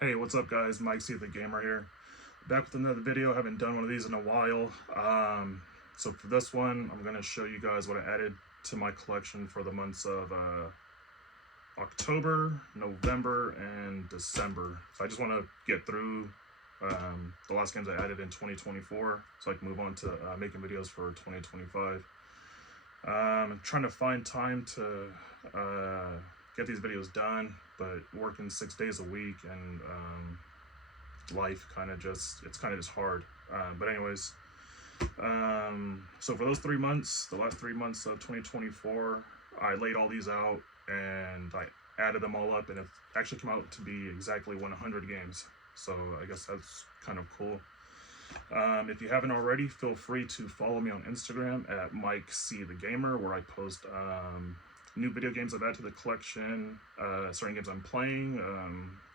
Hey, what's up guys? Mike C the Gamer here. Back with another video. Haven't done one of these in a while. So for this one, I'm going to show you guys what I added to my collection for the months of October, November, and December. So I just want to get through the last games I added in 2024 so I can move on to making videos for 2025. I'm trying to find time to get these videos done, but working 6 days a week and life it's kind of just hard. But anyways, so for those 3 months, the last 3 months of 2024, I laid all these out and I added them all up, and it actually came out to be exactly 100 games. So I guess that's kind of cool. If you haven't already, feel free to follow me on Instagram at Mike C the Gamer, where I post new video games I've added to the collection, certain games I'm playing,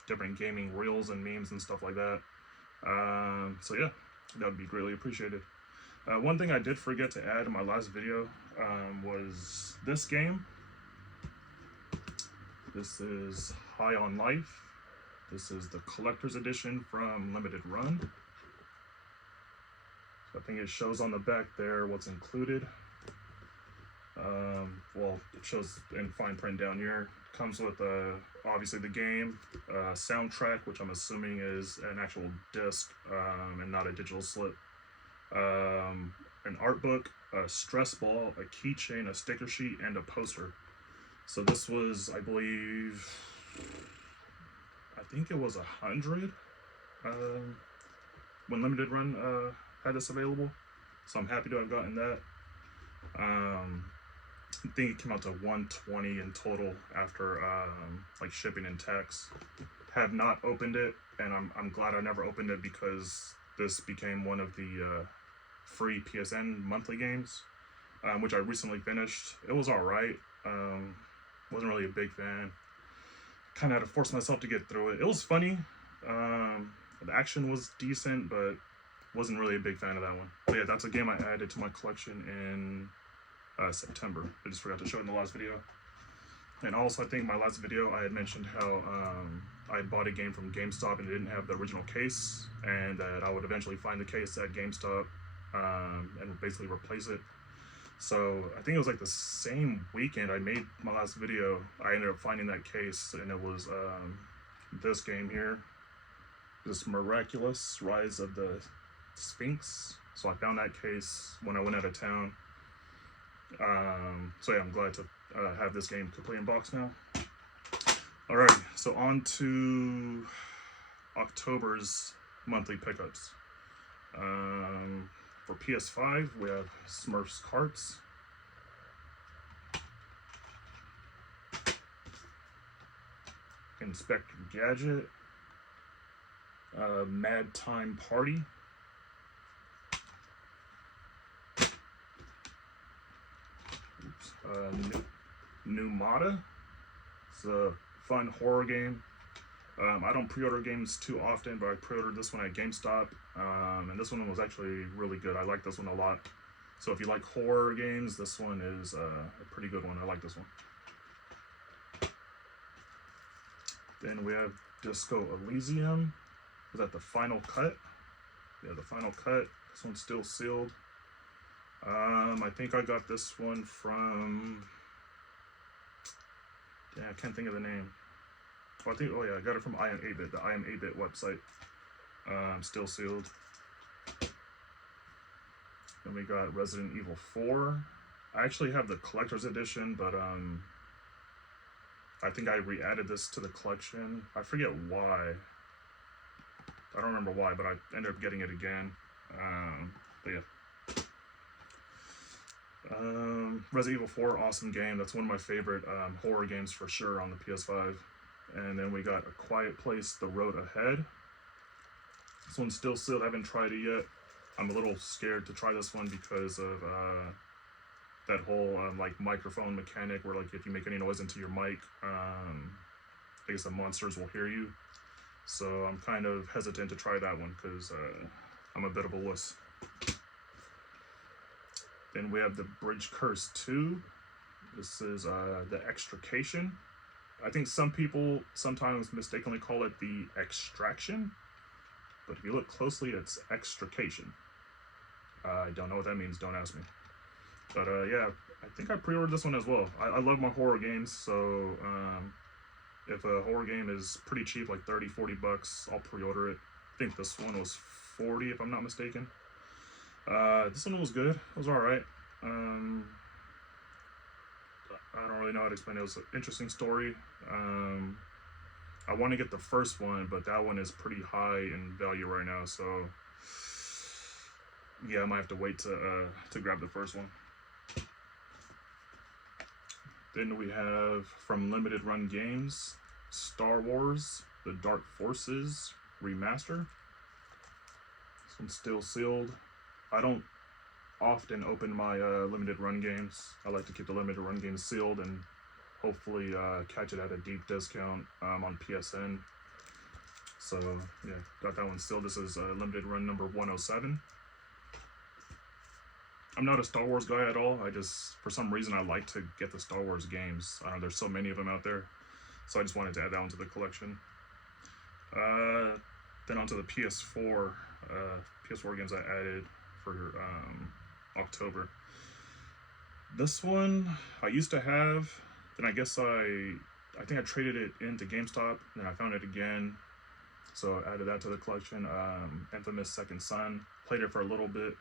different gaming reels and memes and stuff like that. So yeah, that would be greatly appreciated. One thing I did forget to add in my last video was this game. This is High on Life. This is the collector's edition from Limited Run. So I think it shows on the back there what's included. Well, it shows in fine print down here. Comes with obviously the game, soundtrack, which I'm assuming is an actual disc and not a digital slip, an art book, a stress ball, a keychain, a sticker sheet, and a poster. So this was, I think it was 100 when Limited Run had this available. So I'm happy to have gotten that. I think it came out to 120 in total after like shipping and tax. Have not opened it, and I'm glad I never opened it, because this became one of the free PSN monthly games, which I recently finished. It was alright. Wasn't really a big fan. Kind of had to force myself to get through it. It was funny. The action was decent, but wasn't really a big fan of that one. But yeah, that's a game I added to my collection in September. I just forgot to show it in the last video. And also, I think in my last video I had mentioned how I had bought a game from GameStop and it didn't have the original case, and that I would eventually find the case at GameStop and basically replace it. So I think it was like the same weekend I made my last video, I ended up finding that case, and it was this game here, this Miraculous Rise of the Sphinx. So I found that case when I went out of town. So yeah, I'm glad to have this game completely in box now. Alrighty, so on to October's monthly pickups. For PS5, we have Smurfs Carts. Inspector Gadget. Mad Time Party. Numata. It's a fun horror game. I don't pre-order games too often, but I pre-ordered this one at GameStop, and this one was actually really good. I like this one a lot. So if you like horror games, this one is a pretty good one. I like this one. Then we have Disco Elysium. Is that the final cut? Yeah, the final cut. This one's still sealed. I think I got this one from, yeah, I can't think of the name. Oh, I got it from I Am 8-Bit, the I Am 8-Bit website. Still sealed. Then we got Resident Evil 4. I actually have the collector's edition, but I think I re-added this to the collection. I forget why. I don't remember why, but I ended up getting it again. But yeah. Resident Evil 4, awesome game. That's one of my favorite horror games for sure on the PS5. And then we got A Quiet Place: The Road Ahead. This one's still sealed. I haven't tried it yet. I'm a little scared to try this one because of that whole like microphone mechanic, where like if you make any noise into your mic, I guess the monsters will hear you. So I'm kind of hesitant to try that one because I'm a bit of a wuss. Then we have the Bridge Curse 2. This is the Extrication. I think some people sometimes mistakenly call it the extraction, but if you look closely, it's extrication. I don't know what that means, don't ask me. But yeah, I think I pre-ordered this one as well. I love my horror games, so if a horror game is pretty cheap, like 30-40 bucks, I'll pre-order it. I think this one was 40 if I'm not mistaken. This one was good. It was alright. I don't really know how to explain it. It was an interesting story. I want to get the first one, but that one is pretty high in value right now, so yeah, I might have to wait to grab the first one. Then we have from Limited Run Games, Star Wars: The Dark Forces Remaster. This one's still sealed. I don't often open my limited run games. I like to keep the limited run games sealed and hopefully catch it at a deep discount on PSN. So yeah, got that one sealed. This is limited run number 107. I'm not a Star Wars guy at all. I just, for some reason, I like to get the Star Wars games. I don't know, there's so many of them out there. So I just wanted to add that one to the collection. Then onto the PS4. PS4 games I added for October. This one I used to have, then I guess I think I traded it into GameStop, and then I found it again, so I added that to the collection. Infamous Second Son, played it for a little bit,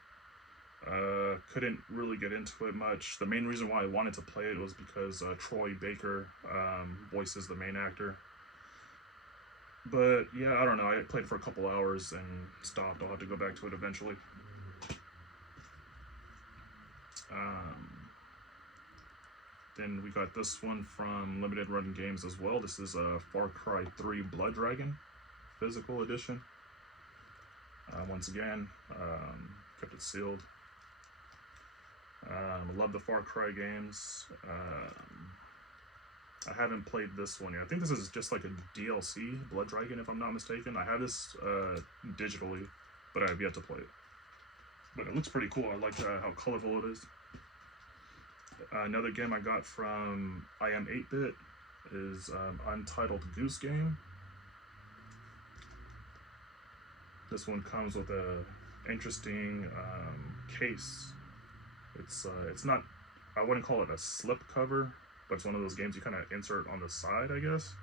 couldn't really get into it much. The main reason why I wanted to play it was because Troy Baker voices the main actor. But yeah, I don't know, I played for a couple hours and stopped. I'll have to go back to it eventually. Then we got this one from Limited Run Games as well. This is a Far Cry 3 Blood Dragon physical edition. Once again, kept it sealed. Love the Far Cry games. I haven't played this one yet. I think this is just like a DLC, Blood Dragon, if I'm not mistaken. I have this digitally, but I have yet to play it. But it looks pretty cool. I like how colorful it is. Another game I got from I Am 8-Bit is Untitled Goose Game. This one comes with a interesting case. It's not, I wouldn't call it a slip cover, but it's one of those games you kind of insert on the side, I guess.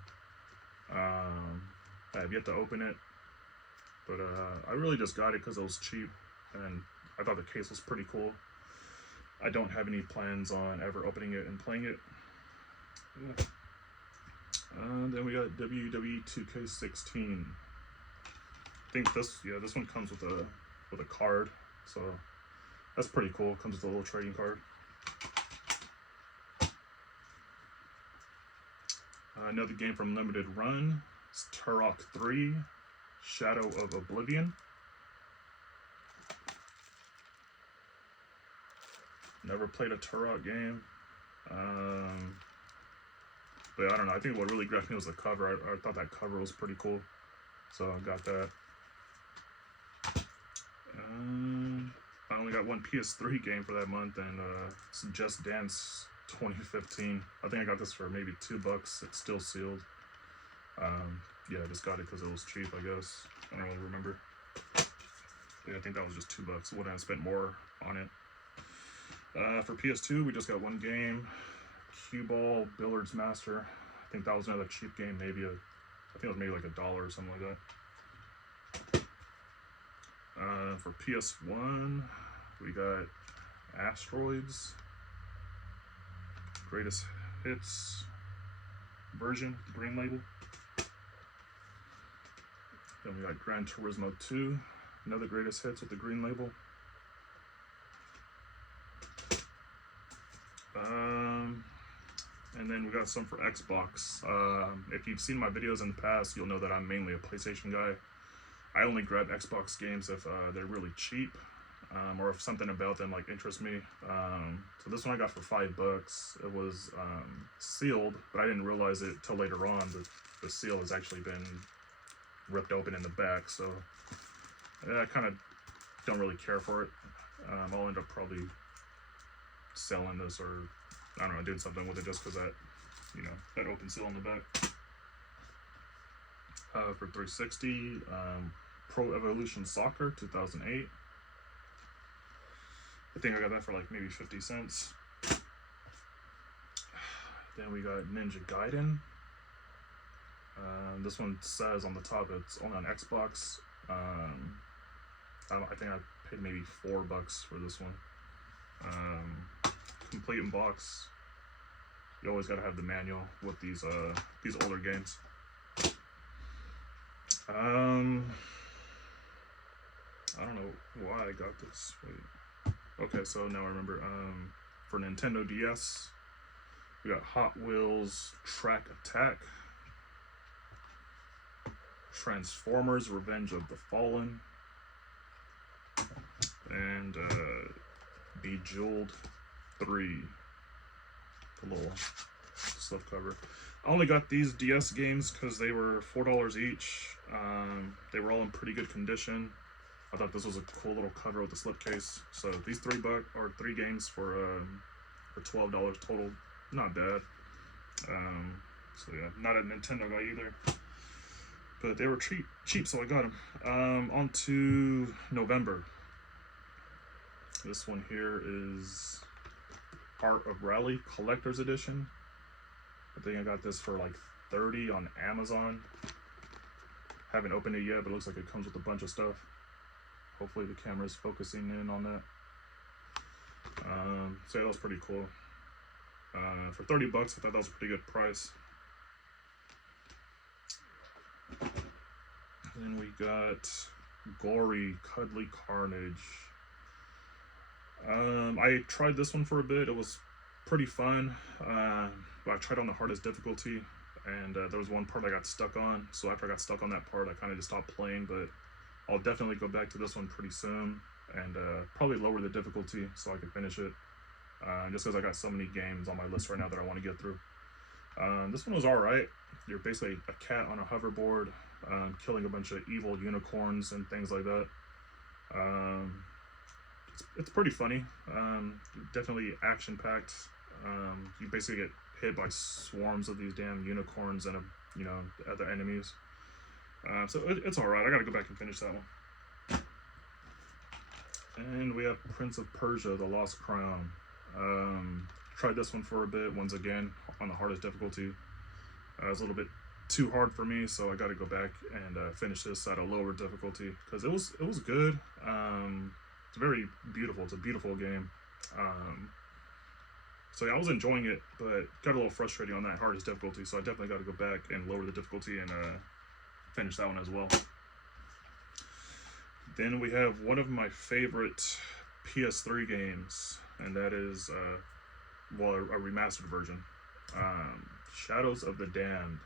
I have yet to open it, but I really just got it because it was cheap, and I thought the case was pretty cool. I don't have any plans on ever opening it and playing it. Then we got WWE 2K16. I think this one comes with a card, so that's pretty cool. It comes with a little trading card. Another game from Limited Run is Turok 3: Shadow of Oblivion. Never played a Turok game. But I don't know, I think what really grabbed me was the cover. I thought that cover was pretty cool, so I got that. I only got one PS3 game for that month, and it's Just Dance 2015. I think I got this for maybe $2. It's still sealed. Yeah, I just got it because it was cheap, I guess. I don't really remember. Yeah, I think that was just $2. Wouldn't have spent more on it. For PS2, we just got one game, Cue Ball Billiards Master. I think that was another cheap game, I think it was maybe like $1 or something like that. For PS1, we got Asteroids, Greatest Hits version, the green label. Then we got Gran Turismo 2, another Greatest Hits with the green label. And then we got some for Xbox. If you've seen my videos in the past, you'll know that I'm mainly a PlayStation guy. I only grab Xbox games if they're really cheap, or if something about them like interests me. So this one I got for $5. It was sealed, but I didn't realize it till later on that the seal has actually been ripped open in the back. So yeah, I kind of don't really care for it. I'll end up probably selling this, or I don't know, doing something with it just because that. you know, that open seal on the back. For 360, Pro Evolution Soccer 2008. I think I got that for like maybe 50 cents. Then we got Ninja Gaiden. This one says on the top it's only on Xbox. I think I paid maybe $4 for this one. Complete in box. You always gotta have the manual with these older games. I don't know why I got this. Wait. Okay, so now I remember. For Nintendo DS, we got Hot Wheels Track Attack, Transformers Revenge of the Fallen, and Bejeweled 3, the little slipcover. I only got these DS games because they were $4 each. They were all in pretty good condition. I thought this was a cool little cover with the slipcase. So these $3 or 3 games for $12 total, not bad. So yeah, not a Nintendo guy either, but they were cheap, so I got them. On to November. This one here is Art of Rally Collector's Edition. I think I got this for like $30 on Amazon. Haven't opened it yet, but it looks like it comes with a bunch of stuff. Hopefully the camera is focusing in on that. So yeah, that was pretty cool. For $30, I thought that was a pretty good price. Then we got Gory Cuddly Carnage. I tried this one for a bit. It was pretty fun. I tried on the hardest difficulty, and there was one part I got stuck on. So after I got stuck on that part, I kind of just stopped playing. But I'll definitely go back to this one pretty soon, and probably lower the difficulty so I can finish it. Just because I got so many games on my list right now that I want to get through. This one was alright. You're basically a cat on a hoverboard, killing a bunch of evil unicorns and things like that. It's pretty funny. Definitely action-packed. You basically get hit by swarms of these damn unicorns and other enemies. So it's alright. I gotta go back and finish that one. And we have Prince of Persia: The Lost Crown. Tried this one for a bit, once again on the hardest difficulty. It was a little bit too hard for me, so I got to go back and finish this at a lower difficulty because it was good. It's very beautiful. It's a beautiful game. So yeah, I was enjoying it, but got a little frustrating on that hardest difficulty. So I definitely got to go back and lower the difficulty and finish that one as well. Then we have one of my favorite PS3 games, and that is a remastered version. Shadows of the Damned.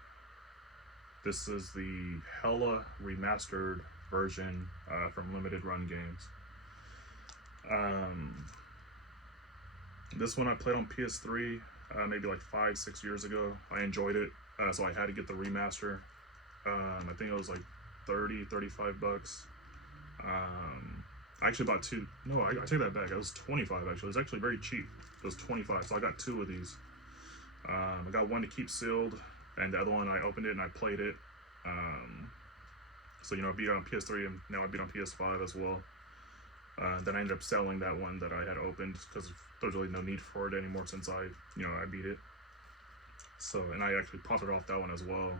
This is the hella remastered version from Limited Run Games. This one I played on PS3 maybe like 5-6 years ago. I enjoyed it, so I had to get the remaster. I think it was like $30-$35. I actually bought two. No, I take that back. It was $25 actually. It was actually very cheap. It was $25, so I got 2 of these. I got one to keep sealed, and the other one I opened it and I played it. So I beat it on PS3, and now I beat it on PS5 as well. Then I ended up selling that one that I had opened because there's really no need for it anymore since I beat it. So, and I actually profited off that one as well,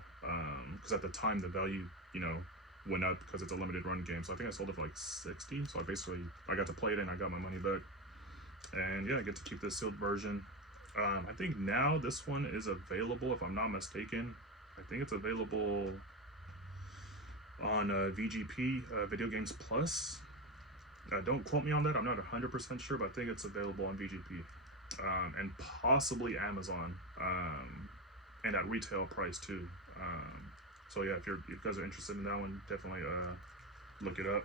because at the time the value, went up because it's a limited run game. So I think I sold it for like $60. So I got to play it and I got my money back. And yeah, I get to keep this sealed version. I think now this one is available, if I'm not mistaken. I think it's available on VGP, Video Games Plus. Don't quote me on that. I'm not 100% sure, but I think it's available on VGP. And possibly Amazon, and at retail price too. So yeah, if you guys are interested in that one, definitely look it up.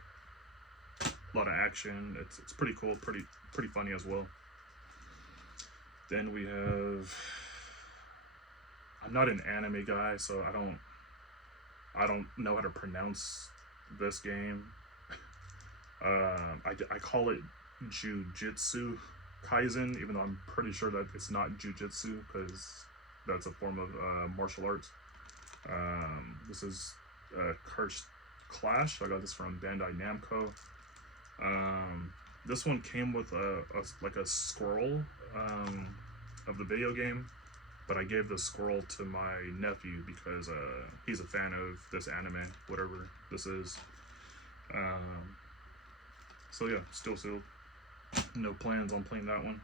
A lot of action. It's pretty cool, pretty funny as well. Then we have. I'm not an anime guy, so I don't know how to pronounce this game. I call it Jujutsu Kaisen, even though I'm pretty sure that it's not Jujutsu, because that's a form of martial arts. This is Cursed Clash. I got this from Bandai Namco. This one came with like a scroll of the video game, but I gave the scroll to my nephew because he's a fan of this anime, whatever this is. So yeah, still sealed. No plans on playing that one.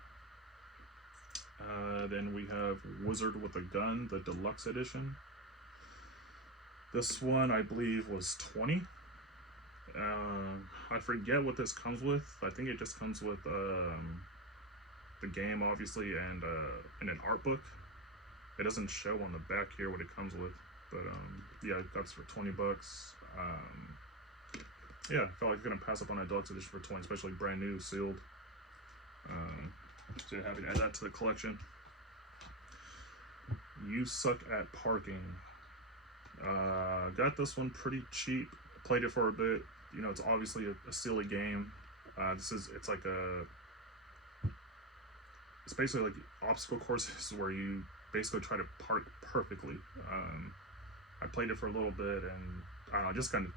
Then we have Wizard with a Gun, the deluxe edition. This one I believe was 20. I forget what this comes with. I think it just comes with the game, obviously, and an art book. It doesn't show on the back here what it comes with, but yeah, I got this for 20 bucks. Yeah, I felt like I'm gonna pass up on a deluxe edition for 20, especially brand new, sealed. So happy to add that to the collection. You Suck at Parking. Got this one pretty cheap. Played it for a bit. You know, it's obviously a silly game. It's like it's basically like obstacle courses where you basically try to park perfectly. I played it for a little bit and I don't know, just kind of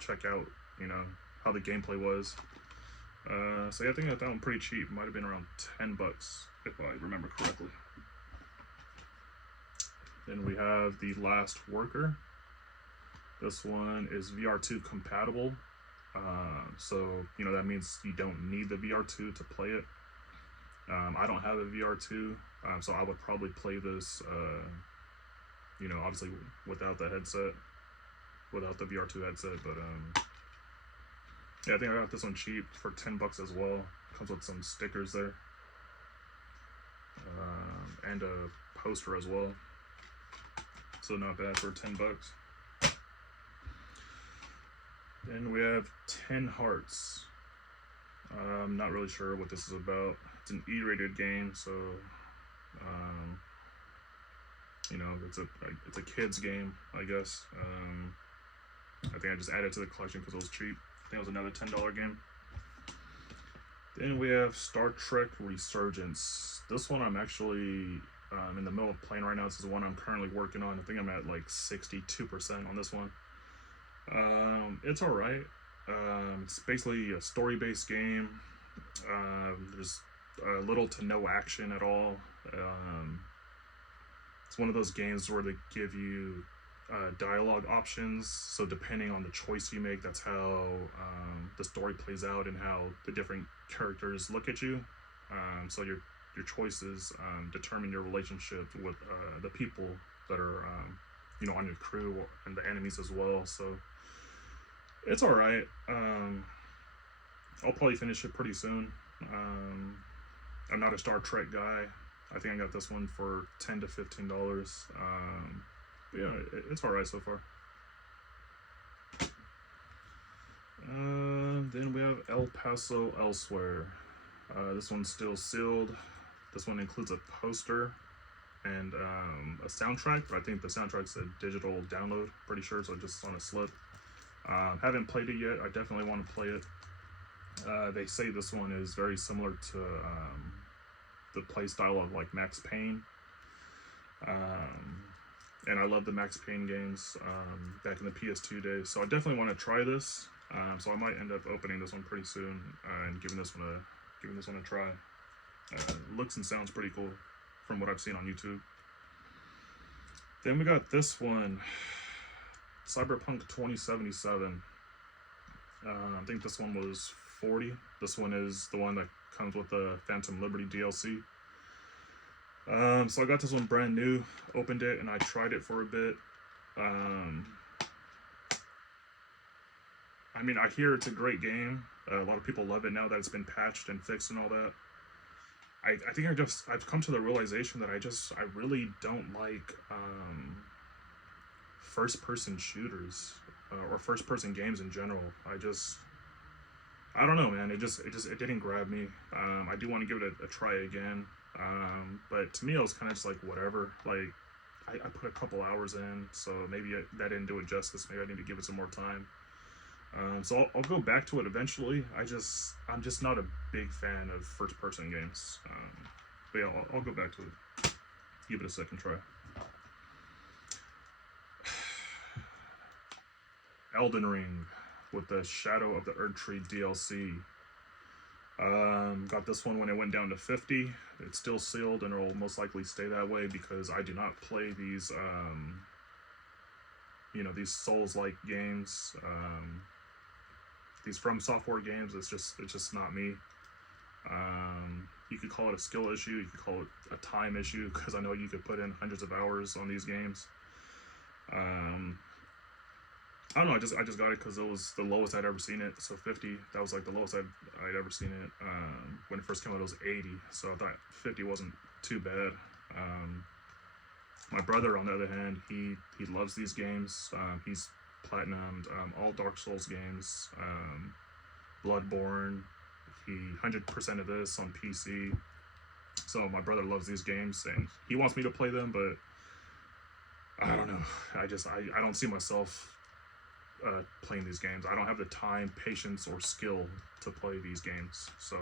check out, you know, how the gameplay was. So yeah, I think I got that one pretty cheap. Might have been around 10 bucks if I remember correctly. Then we have The Last Worker. This one is VR2 compatible. So, you know, that means you don't need the VR2 to play it. I don't have a VR2, so I would probably play this, you know, obviously without the headset, without the VR2 headset, but yeah, I think I got this one cheap for 10 bucks as well. Comes with some stickers there, and a poster as well, so not bad for 10 bucks. Then we have 10 Hearts. I'm not really sure what this is about. It's an E-rated game, so you know, it's a kid's game, I guess. I think I just added it to the collection because it was cheap. I think it was another $10 game. Then we have Star Trek Resurgence. This one I'm actually in the middle of playing right now. This is the one I'm currently working on. I think I'm at like 62% on this one. It's alright. It's basically a story-based game. There's little to no action at all. It's one of those games where they give you dialogue options, so depending on the choice you make, that's how the story plays out and how the different characters look at you. So your choices determine your relationship with the people that are you know, on your crew and the enemies as well. So it's all right. I'll probably finish it pretty soon. I'm not a Star Trek guy. I think I got this one for $10 to $15. Yeah, it's all right so far. Then we have El Paso Elsewhere. This one's still sealed. This one includes a poster and a soundtrack, but I think the soundtrack's a digital download, pretty sure, so just on a slip. Haven't played it yet. I definitely want to play it. They say this one is very similar to the play style of like Max Payne. And I love the Max Payne games back in the PS2 days, so I definitely want to try this. So I might end up opening this one pretty soon and giving this one a try. Looks and sounds pretty cool from what I've seen on YouTube. Then we got this one, Cyberpunk 2077. I think this one was $40. This one is the one that comes with the Phantom Liberty DLC. So I got this one brand new, opened it, and I tried it for a bit. I mean, I hear it's a great game. A lot of people love it now that it's been patched and fixed and all that. I think I've come to the realization that I really don't like first-person shooters or first-person games in general. I don't know, man. It didn't grab me. I do want to give it a try again. But to me, it was kind of just like whatever. Like I put a couple hours in, so maybe that didn't do it justice. Maybe I need to give it some more time. So I'll go back to it eventually. I'm just not a big fan of first-person games. But yeah, I'll go back to it. give it a second try. Elden Ring with the Shadow of the Erdtree DLC. Got this one when it went down to 50. It's still sealed and it will most likely stay that way because I do not play these, you know, these Souls-like games. These From Software games, it's just not me. You could call it a skill issue, you could call it a time issue, because I know you could put in hundreds of hours on these games. I don't know, I just got it because it was the lowest I'd ever seen it. So 50, that was like the lowest I'd ever seen it. When it first came out, it was 80, so I thought 50 wasn't too bad. My brother, on the other hand, he loves these games. He's platinumed all Dark Souls games, Bloodborne. He 100% of this on PC. So my brother loves these games and he wants me to play them, but I don't know. I don't see myself playing these games. I don't have the time, patience, or skill to play these games. So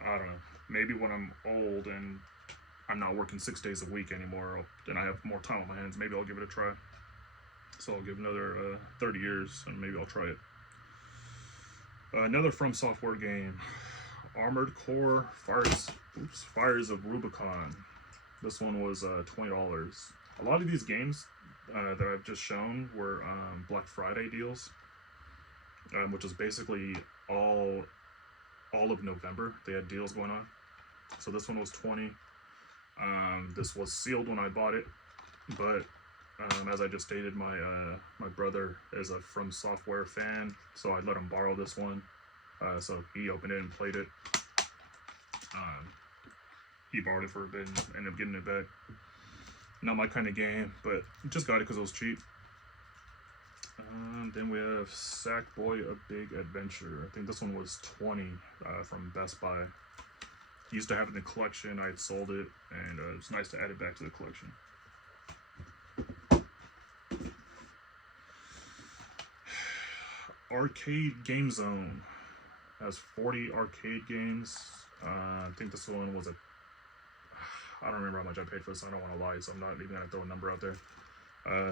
I don't know. Maybe when I'm old and I'm not working 6 days a week anymore, then I have more time on my hands, maybe I'll give it a try. So I'll give another 30 years and maybe I'll try it. Another From Software game, Armored Core Fires of Rubicon. This one was $20. A lot of these games that I've just shown were Black Friday deals, which is basically all of November. They had deals going on. So this one was 20. This was sealed when I bought it, but as I just stated, my brother is a From Software fan, so I let him borrow this one. So he opened it and played it. He borrowed it for a bit and ended up getting it back. Not my kind of game, but just got it because it was cheap. Then we have Sackboy: A Big Adventure. I think this one was 20 from Best Buy. Used to have it in the collection. I had sold it, and it's nice to add it back to the collection. Arcade Game Zone has 40 arcade games. I think this one was I don't remember how much I paid for this, so I don't want to lie, so I'm not even going to throw a number out there.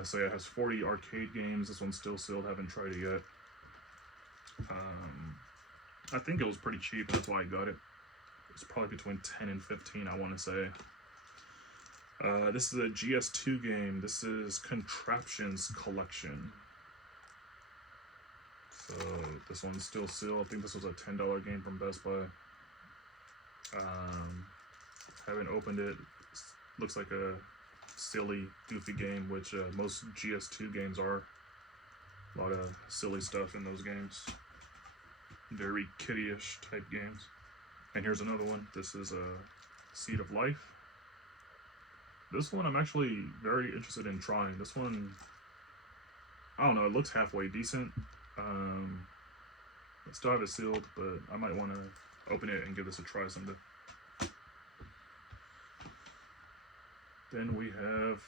So yeah, it has 40 arcade games. This one's still sealed, haven't tried it yet. I think it was pretty cheap, that's why I got it. It's probably between 10 and 15, I want to say. This is a GS2 game. This is Contraptions Collection. So this one's still sealed. I think this was a $10 game from Best Buy. Haven't opened it. Looks like a silly, goofy game, which most GS2 games are. A lot of silly stuff in those games. Very kiddie-ish type games. And here's another one. This is a Seed of Life. This one I'm actually very interested in trying. This one, I don't know, it looks halfway decent. I still have it sealed, but I might want to open it and give this a try someday. Then we have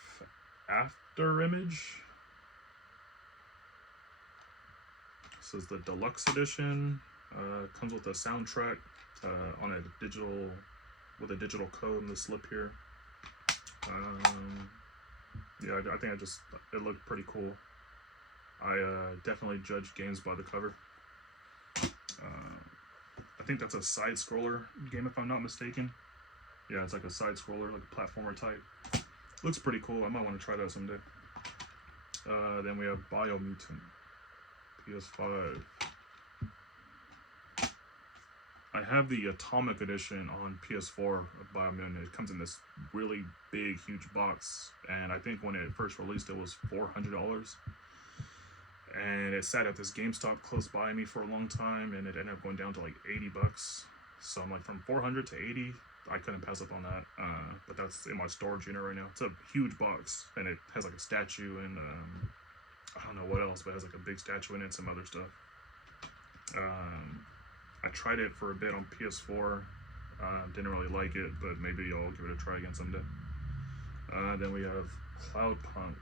After Image. This is the deluxe edition. Comes with a soundtrack on a digital code in the slip here. Yeah, I think it looked pretty cool. I definitely judge games by the cover. I think that's a side-scroller game, if I'm not mistaken. Yeah, it's like a side-scroller, like a platformer type. Looks pretty cool. I might want to try that someday. Then we have Biomutant, PS5. I have the Atomic Edition on PS4 of Biomutant. It comes in this really big, huge box, and I think when it first released, it was $400. And it sat at this GameStop close by me for a long time, and it ended up going down to like 80 bucks. So I'm like, from 400 to 80, I couldn't pass up on that. But that's in my storage unit right now. It's a huge box, and it has like a statue and I don't know what else, but it has like a big statue in it and some other stuff. I tried it for a bit on PS4. Didn't really like it, but maybe I'll give it a try again someday. Then we have Cloudpunk.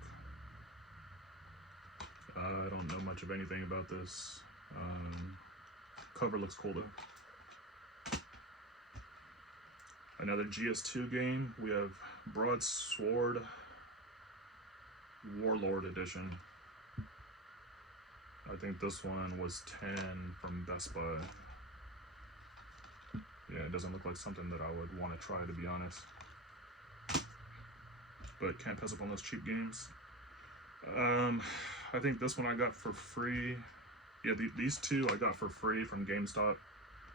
I don't know much of anything about this. Cover looks cool though. Another GS2 game. We have Broadsword Warlord Edition. I think this one was 10 from Best Buy. Yeah, it doesn't look like something that I would want to try, to be honest. But can't pass up on those cheap games. I think this one I got for free. Yeah, these two I got for free from GameStop.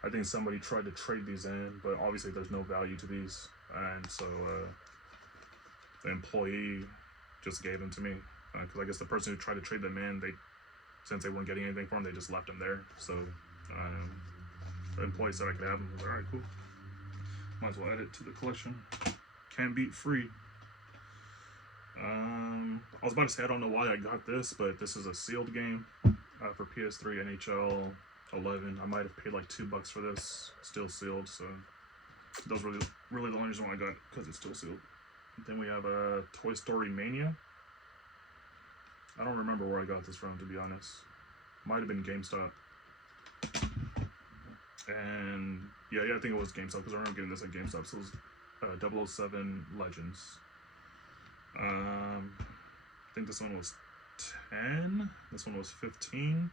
I think somebody tried to trade these in, but obviously there's no value to these. And so the employee just gave them to me. Because I guess the person who tried to trade them in, since they weren't getting anything for them, they just left them there. So the employee said I could have them. I was like, all right, cool. Might as well add it to the collection. Can't beat free. I was about to say I don't know why I got this, but this is a sealed game for PS3 NHL 11. I might have paid like $2 for this, still sealed. So those were really the only reason why I got it, because it's still sealed. Then we have a Toy Story Mania. I don't remember where I got this from, to be honest. Might have been GameStop. And yeah, I think it was GameStop, because I remember getting this at GameStop. So it was 007 Legends. I think this one was 10. This one was 15,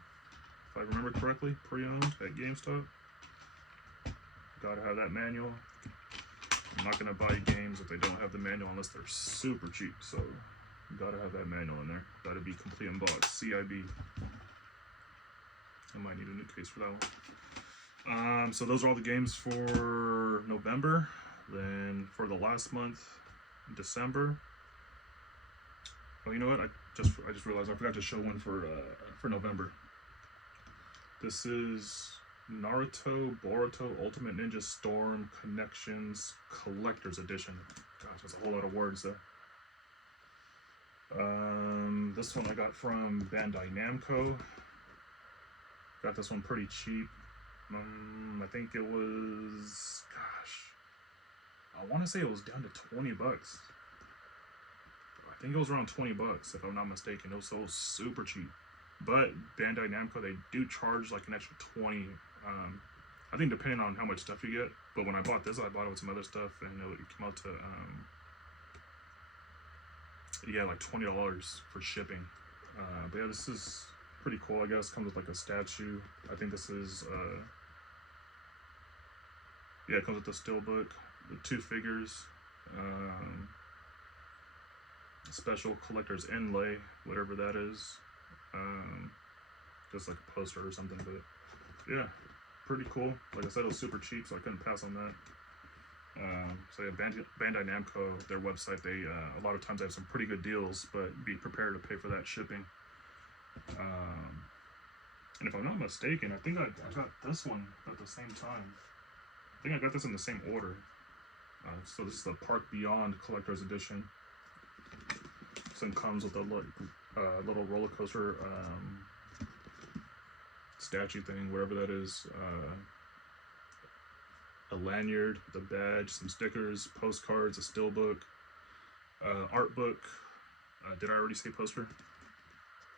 if I remember correctly, pre-owned at GameStop. Gotta have that manual. I'm not gonna buy games if they don't have the manual unless they're super cheap. So gotta have that manual in there. Gotta be complete in box. CIB. I might need a new case for that one. So those are all the games for November. Then for the last month, December. Oh, you know what? I just realized I forgot to show one for November. This is Naruto Boruto Ultimate Ninja Storm Connections Collector's Edition. Gosh, that's a whole lot of words there. This one I got from Bandai Namco. Got this one pretty cheap. I think it was, gosh, I want to say it was down to $20. I think it was around $20 if I'm not mistaken. It was so super cheap. But Bandai Namco, they do charge like an extra 20. I think depending on how much stuff you get. But when I bought this, I bought it with some other stuff, and it came out to yeah, like $20 for shipping. But yeah, this is pretty cool. I guess comes with like a statue. I think this is yeah, it comes with the steelbook, the 2 figures. Special collector's inlay, whatever that is. Just like a poster or something, but yeah, pretty cool. Like I said, it was super cheap, so I couldn't pass on that. So yeah, Bandai Namco, their website, they a lot of times they have some pretty good deals, but be prepared to pay for that shipping. And if I'm not mistaken, I think I got this one at the same time. I think I got this in the same order. So this is the Park Beyond Collector's Edition. This one comes with a little roller coaster statue thing, wherever that is. A lanyard, the badge, some stickers, postcards, a steelbook, art book. Did I already say poster?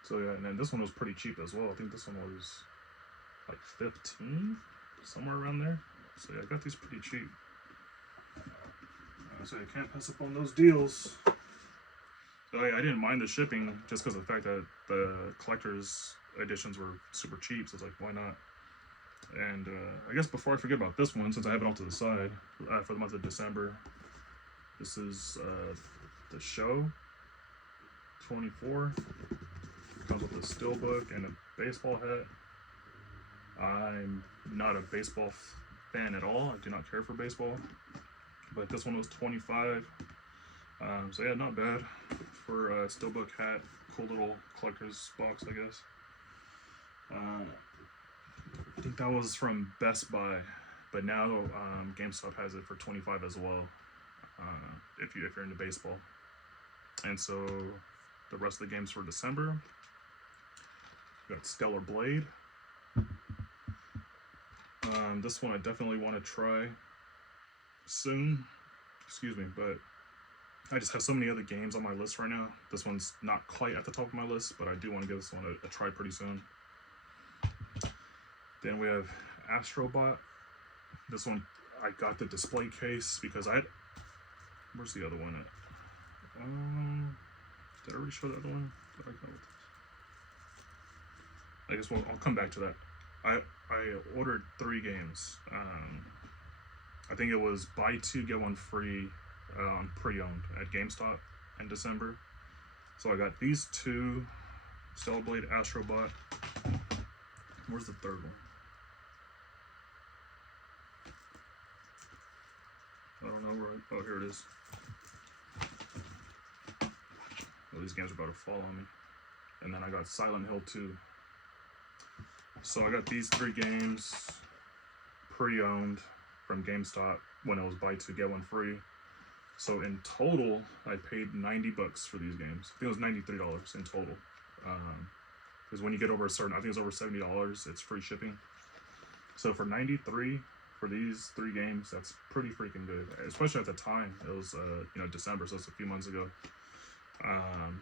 So yeah, and then this one was pretty cheap as well. I think this one was like 15, somewhere around there. So yeah, I got these pretty cheap. So I can't pass up on those deals. So yeah, I didn't mind the shipping just because of the fact that the collector's editions were super cheap. So it's like, why not? And I guess before I forget about this one, since I have it off to the side, for the month of December, this is the Show 24. Comes with a steelbook and a baseball hat. I'm not a baseball fan at all. I do not care for baseball. But this one was 25. So yeah, not bad for a steelbook hat. Cool little collector's box, I guess. I think that was from Best Buy, but now GameStop has it for 25 as well. If you're into baseball. And so the rest of the games for December. We got Stellar Blade. This one I definitely want to try soon. Excuse me, but I just have so many other games on my list right now. This one's not quite at the top of my list, but I do want to give this one a try pretty soon. Then we have Astrobot. This one I got the display case because where's the other one at? Did I already show the other one? Did I go with this? I guess I'll come back to that. I ordered 3 games. I think it was buy 2 get 1 free on pre-owned at GameStop in December. So I got these 2, Stellar Blade Astrobot. Where's the third one? I don't know where oh, here it is. Well, these games are about to fall on me. And then I got Silent Hill 2. So I got these 3 games pre-owned from GameStop when it was buy 2 get 1 free. So in total, I paid $90 for these games. I think it was $93 in total. Because when you get over a certain, I think it's over $70, it's free shipping. So for $93 for these 3 games, that's pretty freaking good. Especially at the time, it was you know, December, so it's a few months ago.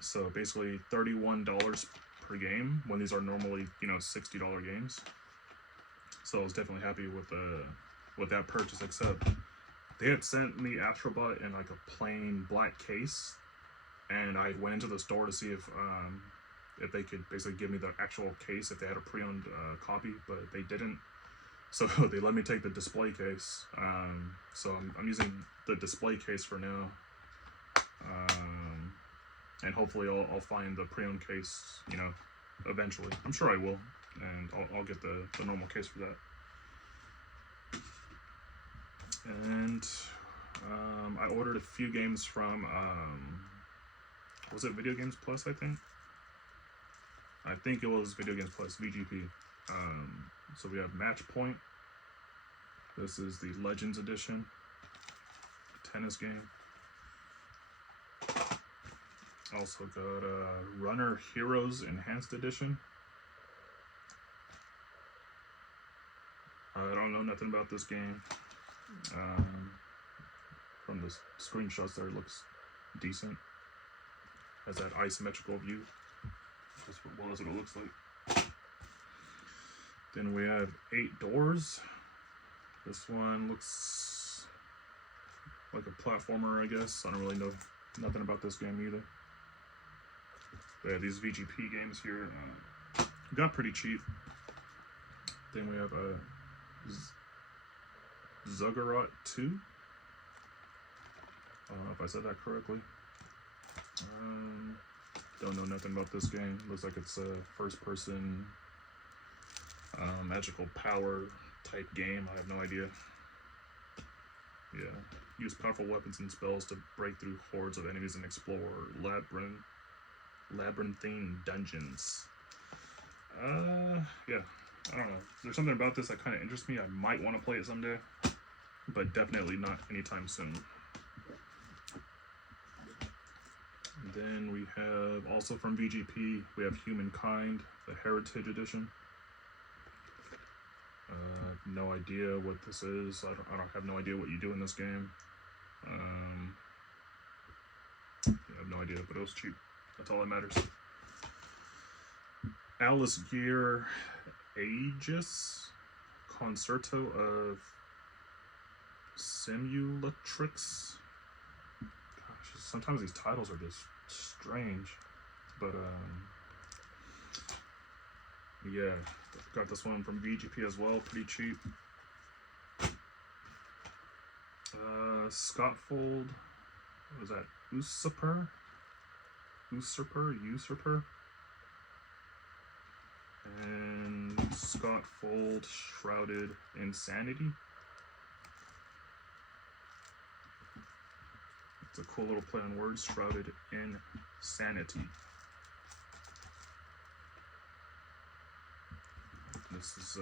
So basically $31 per game when these are normally, you know, $60 games. So I was definitely happy with that purchase, except they had sent me Astrobot in like a plain black case, and I went into the store to see if they could basically give me the actual case if they had a pre-owned copy, but they didn't. So they let me take the display case. So I'm using the display case for now. And hopefully I'll find the pre-owned case, you know, eventually. I'm sure I will, and I'll get the normal case for that. And I ordered a few games from, was it Video Games Plus, I think? I think it was Video Games Plus, VGP. So we have Match Point. This is the Legends Edition tennis game. Also got Runner Heroes Enhanced Edition. I don't know nothing about this game. From the screenshots there, it looks decent. Has that isometrical view. That's what it looks like. Then we have 8 Doors. This one looks like a platformer, I guess. I don't really know nothing about this game either. But yeah, these VGP games here got pretty cheap. Then we have a Zuggurat 2. I don't know if I said that correctly. Don't know nothing about this game. Looks like it's a first-person magical power type game. I have no idea. Yeah. Use powerful weapons and spells to break through hordes of enemies and explore labyrinthine dungeons. Yeah. I don't know. There's something about this that kind of interests me. I might want to play it someday, but definitely not anytime soon. And then we have, also from VGP, we have Humankind, the Heritage Edition. No idea what this is. I don't have no idea what you do in this game. Yeah, I have no idea, but it was cheap. That's all that matters. Alice Gear Aegis Concerto of Simulatrix. Gosh, sometimes these titles are just strange, but yeah, got this one from VGP as well, pretty cheap. Scottfold, what was that? Usurper. And Scottfold Shrouded Insanity. It's a cool little play on words, Shrouded Insanity. This is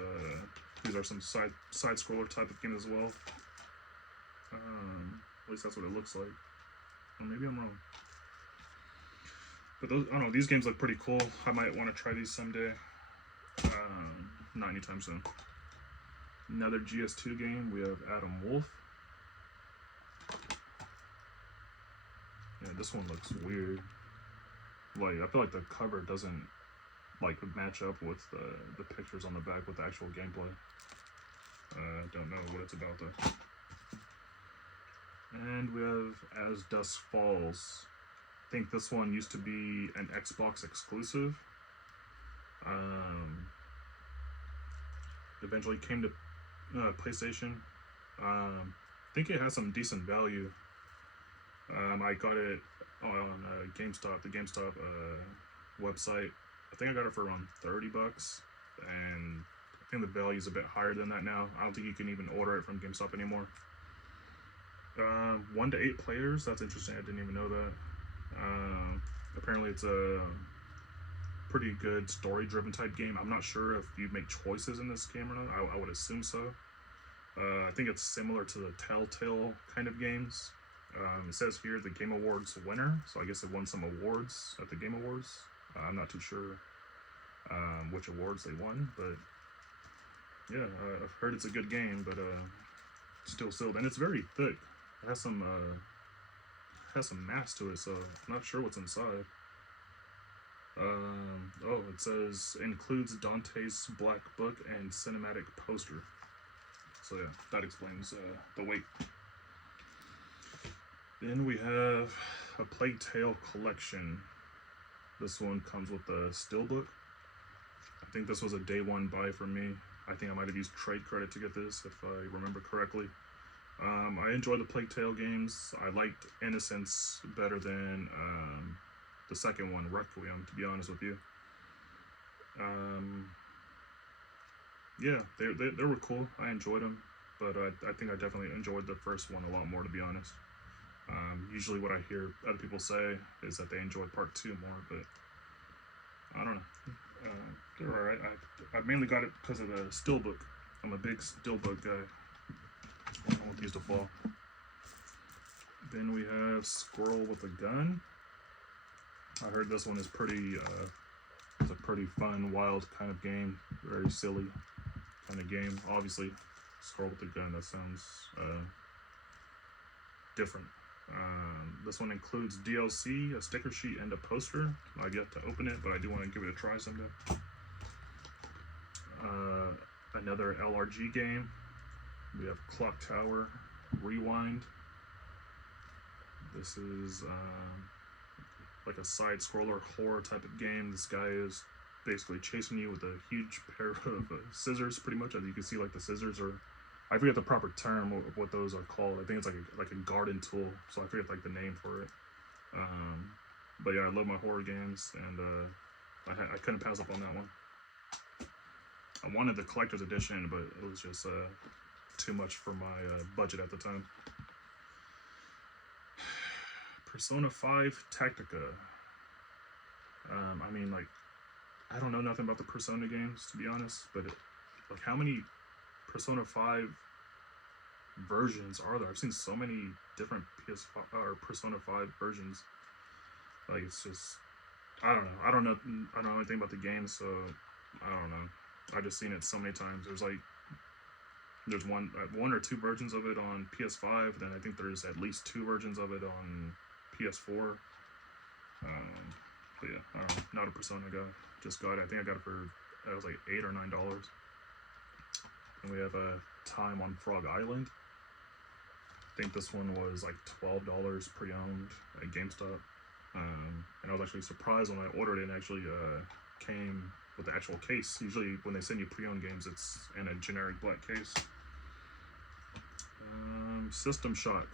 these are some side scroller type of games as well. At least that's what it looks like. Or maybe I'm wrong. But those, I don't know, these games look pretty cool. I might want to try these someday. Not anytime soon. Another GS2 game, we have Adam Wolf. Yeah, this one looks weird. Like, I feel like the cover doesn't like match up with the pictures on the back with the actual gameplay. Don't know what it's about though. And we have As Dusk Falls. I think this one used to be an Xbox exclusive. Eventually came to PlayStation. I think it has some decent value. I got it on GameStop, the GameStop website. I think I got it for around $30, and I think the value is a bit higher than that now. I don't think you can even order it from GameStop anymore. 1 to 8 players. That's interesting. I didn't even know that. Apparently, it's a pretty good story-driven type game. I'm not sure if you make choices in this game or not. I would assume so. I think it's similar to the Telltale kind of games. It says here the Game Awards winner, so I guess it won some awards at the Game Awards. I'm not too sure which awards they won, but yeah, I've heard it's a good game, but still sealed, and it's very thick. It has some mass to it, so I'm not sure what's inside. Oh, it says includes Dante's Black Book and cinematic poster. So yeah, that explains the weight. Then we have a Plague Tale collection. This one comes with the steelbook. I think this was a day one buy for me. I think I might have used trade credit to get this, if I remember correctly. I enjoy the Plague Tale games. I liked Innocence better than the second one, Requiem, to be honest with you. Yeah, they were cool. I enjoyed them, but I think I definitely enjoyed the first one a lot more, to be honest. Usually what I hear other people say is that they enjoyed part 2 more, but I don't know. They're alright. I mainly got it because of the steelbook. I'm a big steelbook guy. I don't want these to fall. Then we have Squirrel with a Gun. I heard this one is pretty, it's a pretty fun, wild kind of game. Very silly kind of game. Obviously, Squirrel with a Gun, that sounds different. This one includes DLC, a sticker sheet, and a poster. I've yet to open it, but I do want to give it a try someday. Another LRG game. We have Clock Tower Rewind. This is like a side-scroller horror type of game. This guy is basically chasing you with a huge pair of scissors, pretty much. As you can see, like the scissors are, I forget the proper term of what those are called. I think it's like a garden tool, so I forget like the name for it. But yeah, I love my horror games, and I couldn't pass up on that one. I wanted the collector's edition, but it was just too much for my budget at the time. Persona 5 Tactica. I mean, like, I don't know nothing about the Persona games, to be honest, but like, how many Persona 5 versions are there? I've seen so many different PS5 or Persona 5 versions. Like, it's just, I don't know. I don't know anything about the game, so I don't know. I just seen it so many times. There's one or two versions of it on PS5. Then I think there's at least 2 versions of it on PS4. But yeah, I don't know. Not a Persona guy. Just got it. I think I got it for, it was like $8 or $9. And we have a Time on Frog Island. I think this one was like $12 pre-owned at GameStop. And I was actually surprised when I ordered it and actually came with the actual case. Usually when they send you pre-owned games, it's in a generic black case. System Shock.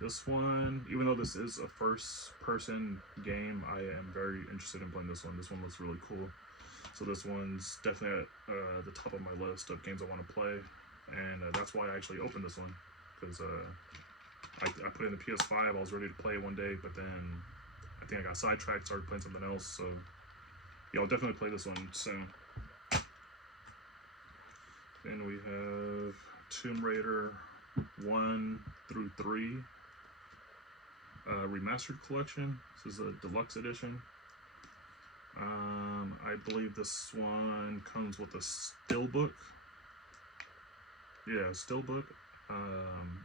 This one, even though this is a first-person game, I am very interested in playing this one. This one looks really cool. So this one's definitely at the top of my list of games I want to play. And that's why I actually opened this one. Because I put in the PS5, I was ready to play one day, but then I think I got sidetracked, started playing something else. So yeah, I'll definitely play this one soon. Then we have Tomb Raider 1 through 3 remastered collection. This is a deluxe edition. I believe this one comes with a steelbook. Yeah, steelbook,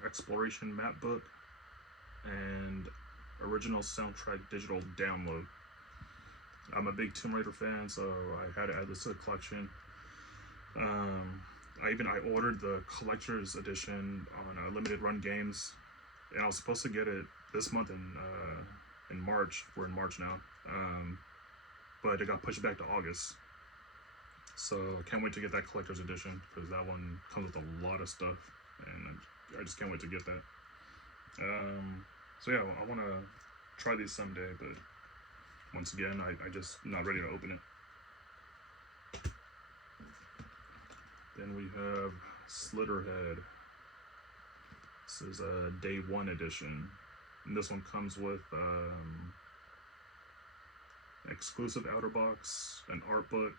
exploration map book, and original soundtrack digital download. I'm a big Tomb Raider fan, so I had to add this to the collection. I ordered the collector's edition on limited run games. and I was supposed to get it this month in March. We're in March now, but it got pushed back to August. So I can't wait to get that collector's edition, because that one comes with a lot of stuff, and I just can't wait to get that. So yeah, I want to try these someday, but once again, I just not ready to open it. Then we have Slitterhead. This is a Day 1 edition, and this one comes with exclusive outer box, an art book,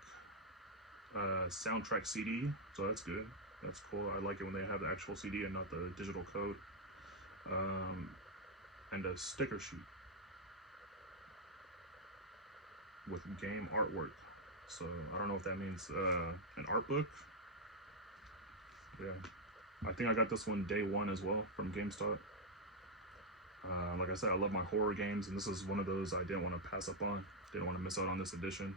soundtrack CD, so that's good. That's cool. I like it when they have the actual CD and not the digital code. And a sticker sheet with game artwork. So I don't know if that means an art book. Yeah, I think I got this one Day 1 as well from GameStop. Like I said, I love my horror games, and this is one of those I didn't want to pass up on. Didn't want to miss out on this edition.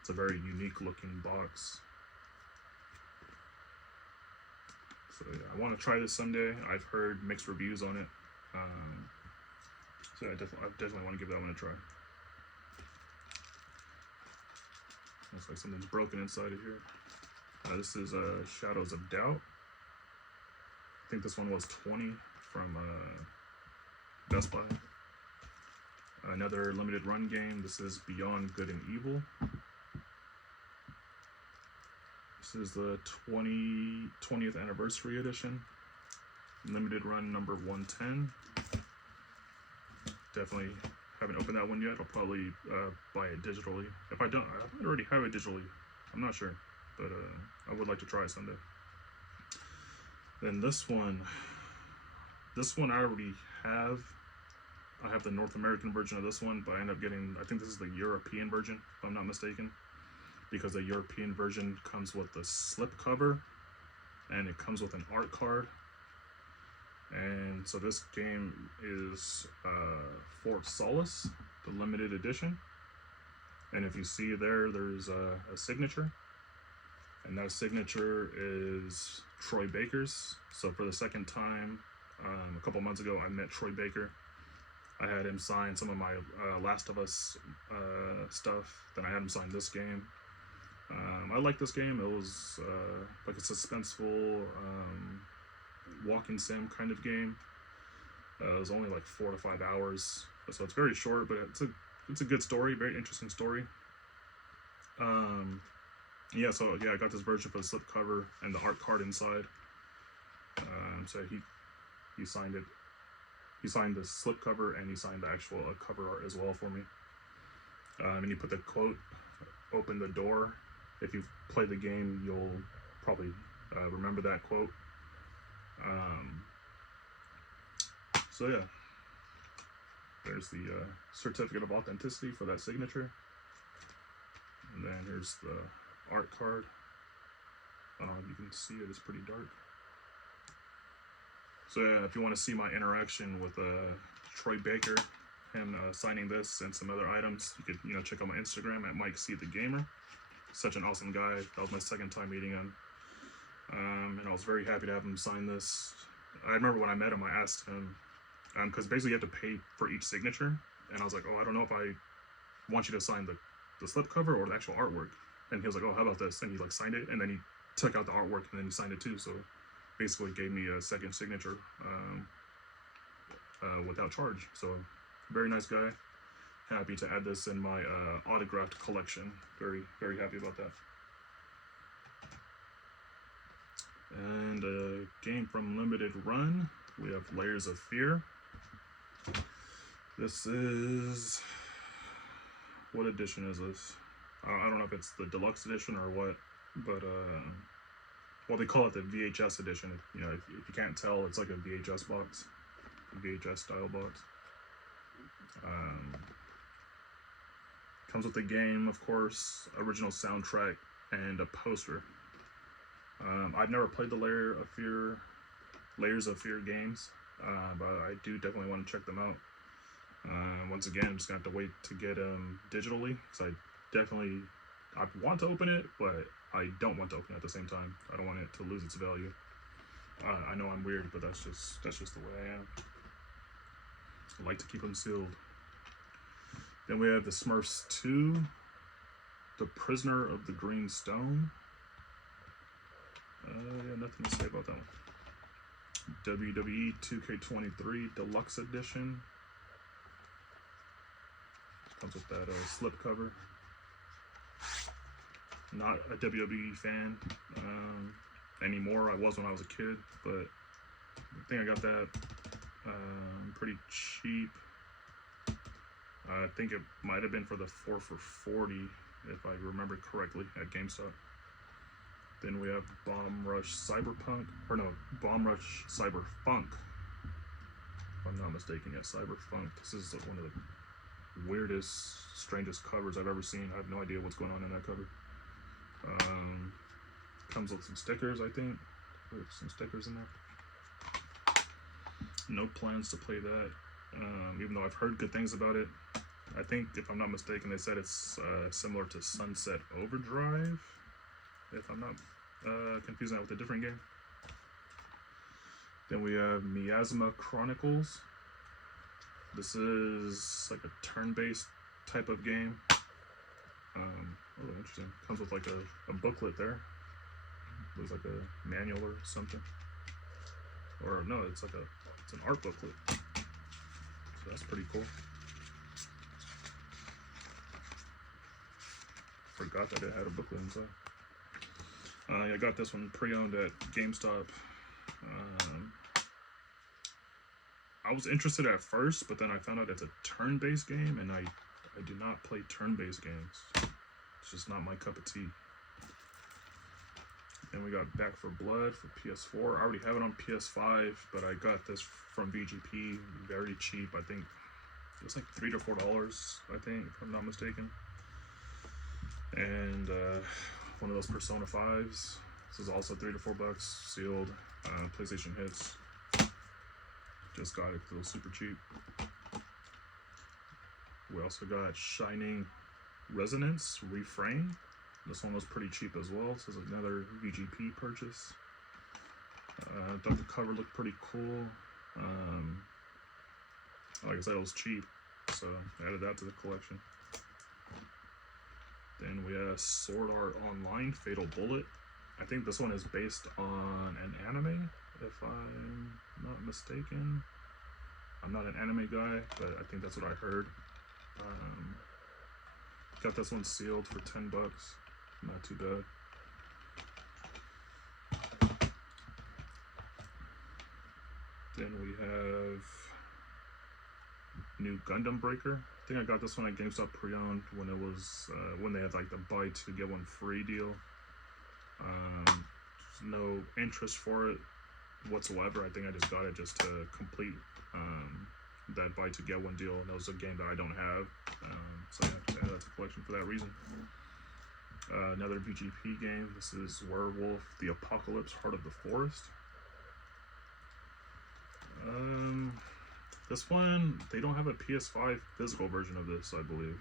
It's a very unique looking box. So yeah, I want to try this someday. I've heard mixed reviews on it. So I definitely want to give that one a try. Looks like something's broken inside of here. This is Shadows of Doubt. I think this one was 20 from Best Buy. Another limited run game. This is Beyond Good and Evil. This is the 20th anniversary edition. Limited run number 110. Definitely haven't opened that one yet. I'll probably buy it digitally. If I don't, I already have it digitally. I'm not sure, but I would like to try it someday. Then this one I already have. I have the North American version of this one, but I end up getting, I think this is the European version, if I'm not mistaken, because the European version comes with the slipcover and it comes with an art card. And so this game is Fort Solace, the limited edition. And if you see there's a signature, and that signature is Troy Baker's. So for the second time, a couple months ago, I met Troy Baker. I had him sign some of my Last of Us stuff. Then I had him sign this game. I like this game. It was like a suspenseful walking sim kind of game. It was only like 4 to 5 hours, so it's very short, but it's a good story, very interesting story. Yeah, so yeah, I got this version for the slipcover and the art card inside. So he signed it. He signed the slipcover and he signed the actual cover art as well for me. And he put the quote, "Open the door." If you've played the game, you'll probably remember that quote. So yeah, there's the certificate of authenticity for that signature. And then here's the art card. I don't know if you can see it, it's pretty dark. So yeah, if you want to see my interaction with Troy Baker, him signing this and some other items, you could check out my Instagram at Mike C the Gamer. Such an awesome guy. That was my second time meeting him, and I was very happy to have him sign this. I remember when I met him, I asked him, because basically you have to pay for each signature, and I was like, oh, I don't know if I want you to sign the slipcover or the actual artwork. And he was like, oh, how about this? And he like signed it, and then he took out the artwork and then he signed it too. So basically gave me a second signature without charge. So very nice guy. Happy to add this in my autographed collection. Very, very happy about that. And a game from Limited Run. We have Layers of Fear. This is, what edition is this? I don't know if it's the deluxe edition or what, but well, they call it the VHS edition. If you can't tell, it's like a VHS box, VHS style box. Comes with the game, of course, original soundtrack, and a poster. I've never played the Layers of Fear games, but I do definitely want to check them out. Once again, I'm just gonna have to wait to get them digitally, because I want to open it, but I don't want to open it at the same time. I don't want it to lose its value. I know I'm weird, but that's just the way I am. I like to keep them sealed. Then we have the Smurfs 2, The Prisoner of the Green Stone. Yeah, nothing to say about that one. WWE 2K23 Deluxe Edition. Comes with that slip cover. Not a WWE fan anymore. I was when I was a kid, but I think I got that pretty cheap. I think it might have been for the 4 for $40, if I remember correctly, at GameStop. Then we have Bomb Rush Cyberpunk, or no, Bomb Rush Cyberfunk. If I'm not mistaken, yeah, Cyberfunk. This is one of the weirdest, strangest covers I've ever seen. I have no idea what's going on in that cover. Comes with some stickers, I think. There's some stickers in there. No plans to play that, even though I've heard good things about it. I think, if I'm not mistaken, they said it's similar to Sunset Overdrive, if I'm not confusing that with a different game. Then we have Miasma Chronicles. This is like a turn-based type of game. Oh, interesting. Comes with like a booklet there. Looks like a manual or something. Or no, it's an art booklet. So that's pretty cool. Forgot that it had a booklet inside. I got this one pre-owned at GameStop. I was interested at first, but then I found out it's a turn-based game, and I do not play turn-based games. It's just not my cup of tea. And we got Back 4 Blood for PS4. I already have it on PS5, but I got this from VGP very cheap. I think it was like $3 to $4, I think, if I'm not mistaken. And one of those Persona 5s. This is also $3 to $4, sealed. PlayStation Hits. Just got it because it was super cheap. We also got Shining Resonance Reframe. This one was pretty cheap as well. This is another VGP purchase. I thought the cover looked pretty cool. Like I said, it was cheap, so I added that to the collection. Then we have Sword Art Online Fatal Bullet. I think this one is based on an anime, if I'm not mistaken. I'm not an anime guy, but I think that's what I heard. Got this one sealed for $10. Not too bad. Then we have new Gundam Breaker. I think I got this one at GameStop pre-owned when it was when they had like the buy two get one free deal. No interest for it whatsoever. I think I just got it just to complete that buy two get one deal, and that was a game that I don't have. So yeah, that's a collection for that reason. Another VGP game. This is Werewolf the Apocalypse Heart of the Forest. This one, they don't have a PS5 physical version of this, I believe.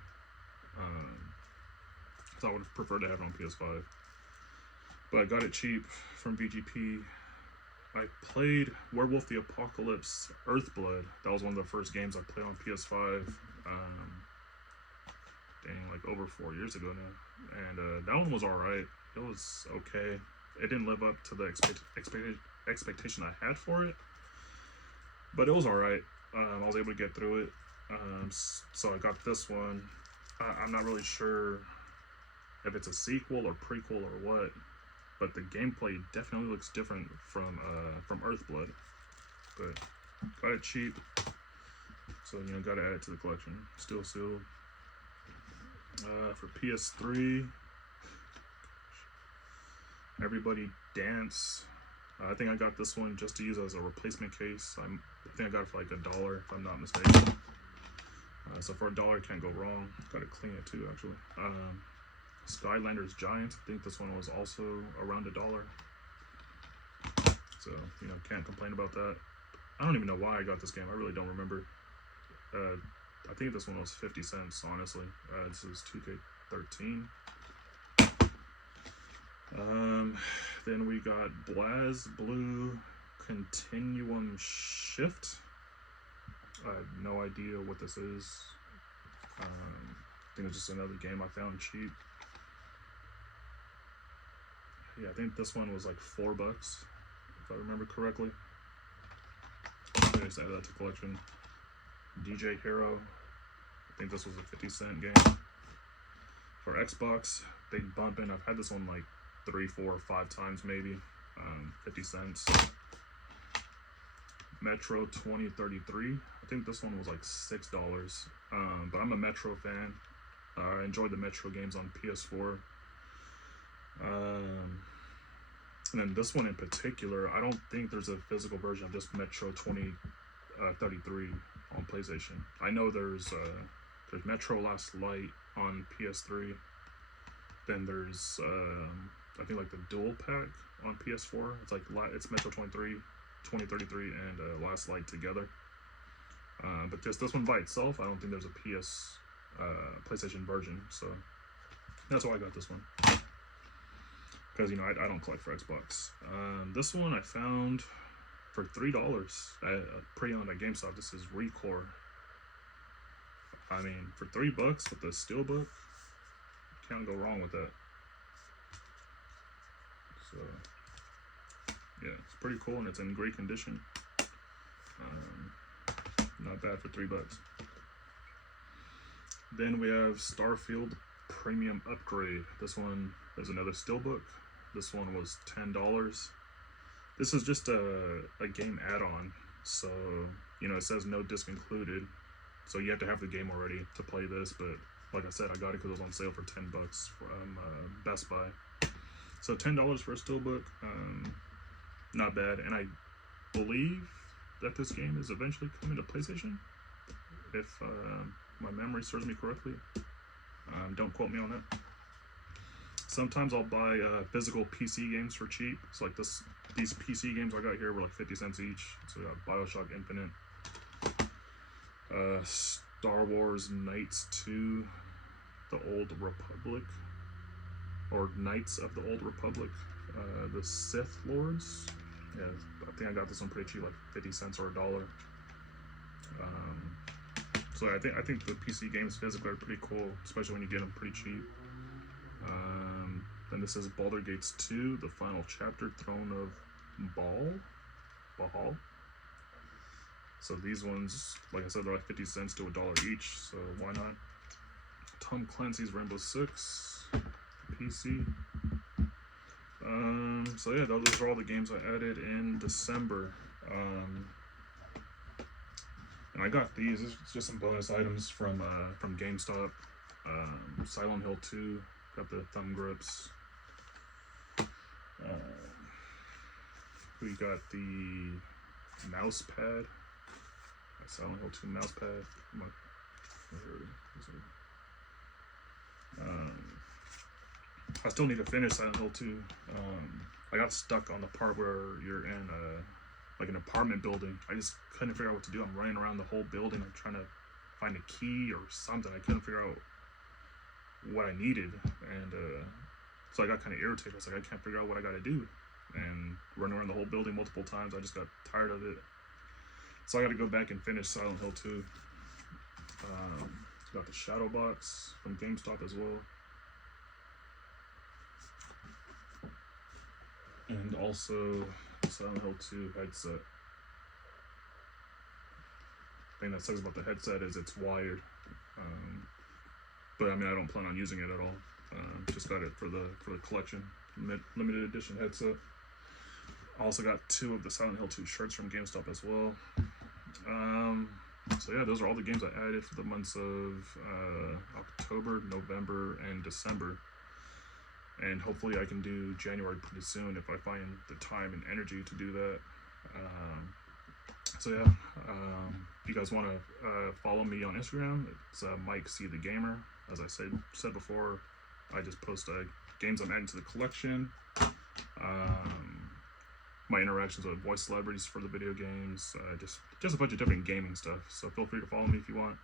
So I would prefer to have it on PS5. But I got it cheap from VGP. I played Werewolf the Apocalypse Earthblood. That was one of the first games I played on PS5. Dang, like over 4 years ago now. And that one was alright. It was okay. It didn't live up to the expectation I had for it. But it was alright. I was able to get through it. So I got this one. I'm not really sure if it's a sequel or prequel or what, but the gameplay definitely looks different from Earthblood. But got it cheap, so you know, got to add it to the collection. Still sealed. For PS3, Everybody Dance. I think I got this one just to use as a replacement case. I think I got it for like $1, if I'm not mistaken. So for $1, can't go wrong. Got to clean it too, actually. Skylanders Giants. I think this one was also around $1. So, you know, can't complain about that. I don't even know why I got this game. I really don't remember. I think this one was 50 cents, honestly. This is 2K13. Then we got BlazBlue Continuum Shift. I have no idea what this is. I think it's just another game I found cheap. Yeah, I think this one was like $4, if I remember correctly. I just added that to collection. DJ Hero. I think this was a 50-cent game. For Xbox, big bumpin'. I've had this one like 3, 4, 5 times maybe. 50 cents. Metro 2033. I think this one was like $6. But I'm a Metro fan. I enjoyed the Metro games on PS4. And then this one in particular, I don't think there's a physical version of just Metro 2033 on PlayStation. I know there's Metro Last Light on PS3. Then there's I think like the dual pack on PS4. It's Metro 2033 and Last Light together. But just this one by itself, I don't think there's a PlayStation version. So that's why I got this one. Because, you know, I don't collect for Xbox. This one I found for $3 pre-owned at GameStop. This is Recore. I mean, for $3 with the steelbook, can't go wrong with that. So, yeah, it's pretty cool and it's in great condition. Not bad for $3. Then we have Starfield Premium Upgrade. This one is another steelbook. This one was $10. This is just a game add-on, so you know it says no disc included, so you have to have the game already to play this. But like I said, I got it because it was on sale for $10 from Best Buy. So $10 for a steelbook, not bad. And I believe that this game is eventually coming to PlayStation, if my memory serves me correctly. Don't quote me on that. Sometimes I'll buy physical PC games for cheap. So like these PC games I got here were like 50 cents each. So we got BioShock Infinite, Star Wars Knights 2, The Old Republic, or Knights of the Old Republic, the Sith Lords. Yeah, I think I got this one pretty cheap, like 50 cents or $1. So I think the PC games physically are pretty cool, especially when you get them pretty cheap. Then this is Baldur's Gate 2, the final chapter, Throne of Baal. So these ones, like I said, they're like 50 cents to $1 each, so why not? Tom Clancy's Rainbow Six, PC. So yeah, those are all the games I added in December. And I got these. It's just some bonus items from GameStop. Silent Hill 2. Got the thumb grips. We got the mouse pad. Silent Hill 2 mouse pad. I still need to finish Silent Hill 2. I got stuck on the part where you're in like an apartment building. I just couldn't figure out what to do. I'm running around the whole building. I'm trying to find a key or something. I couldn't figure out what I needed, and so I got kind of irritated. I was like, I can't figure out what I got to do, and running around the whole building multiple times, I just got tired of it. So I got to go back and finish Silent Hill 2. Got the Shadow Box from GameStop as well, and also Silent Hill 2 headset. The thing that sucks about the headset is it's wired. But I mean, I don't plan on using it at all. Just got it for the collection, limited edition headset. Also got 2 of the Silent Hill 2 shirts from GameStop as well. So yeah, those are all the games I added for the months of October, November, and December. And hopefully I can do January pretty soon if I find the time and energy to do that. So yeah, if you guys want to follow me on Instagram, it's Mike C the Gamer. As I said before, I just post games I'm adding to the collection, my interactions with voice celebrities for the video games, just a bunch of different gaming stuff. So feel free to follow me if you want.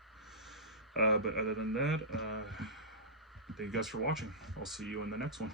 But other than that, thank you guys for watching. I'll see you in the next one.